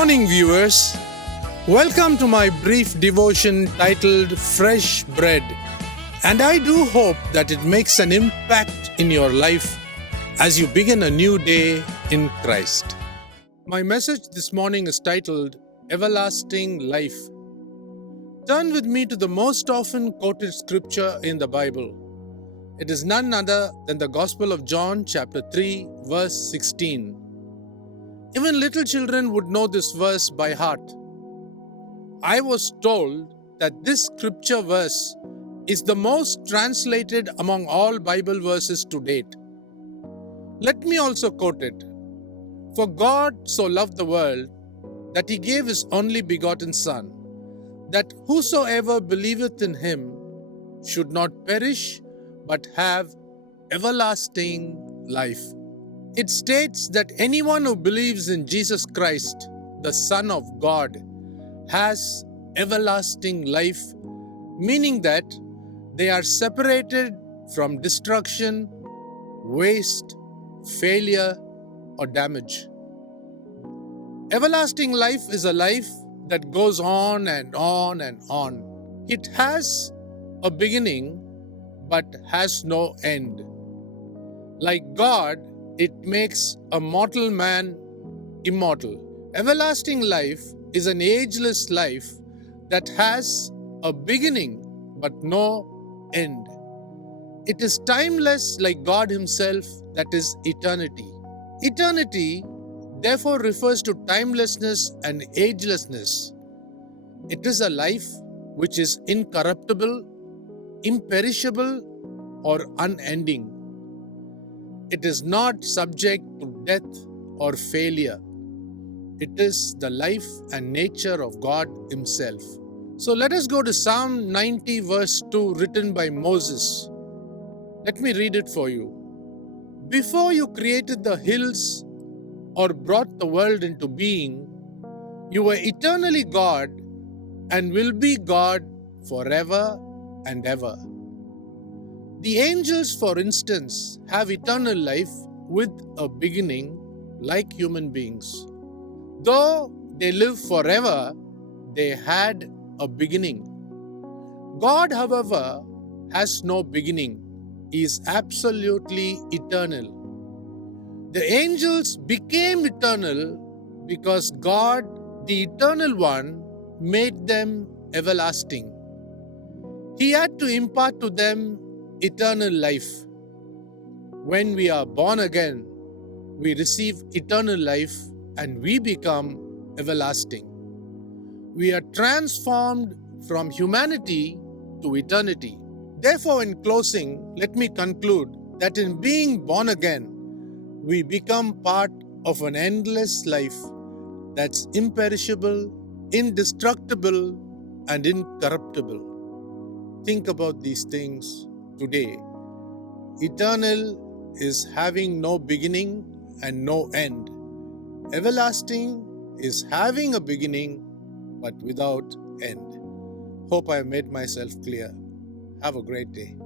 morning, viewers. Welcome to my brief devotion titled Fresh Bread. And I do hope that it makes an impact in your life as you begin a new day in Christ. My message this morning is titled Everlasting Life. Turn with me to the most often quoted scripture in the Bible. It is none other than the Gospel of John, chapter 3, verse 16. Even little children would know this verse by heart. I was told that this scripture verse is the most translated among all Bible verses to date. Let me also quote it. For God so loved the world that he gave his only begotten Son, that whosoever believeth in him should not perish but have everlasting life. It states that anyone who believes in Jesus Christ, the Son of God, has everlasting life, meaning that they are separated from destruction, waste, failure, or damage. Everlasting life is a life that goes on and on and on. It has a beginning but has no end. Like God, it makes a mortal man immortal. Everlasting life is an ageless life that has a beginning but no end. It is timeless like God himself, that is eternity. Eternity therefore refers to timelessness and agelessness. It is a life which is incorruptible, imperishable, or unending. It is not subject to death or failure. It is the life and nature of God himself. So let us go to Psalm 90 verse 2 written by Moses. Let me read it for you. Before you created the hills or brought the world into being, you were eternally God and will be God forever and ever. The angels, for instance, have eternal life with a beginning like human beings. Though they live forever, they had a beginning. God, however, has no beginning. He is absolutely eternal. The angels became eternal because God, the Eternal One, made them everlasting. He had to impart to them eternal life. When we are born again, we receive eternal life and we become everlasting. We are transformed from humanity to eternity. Therefore, in closing, let me conclude that in being born again, we become part of an endless life that's imperishable, indestructible, and incorruptible. Think about these things today. Eternal is having no beginning and no end. Everlasting is having a beginning but without end. Hope I have made myself clear. Have a great day.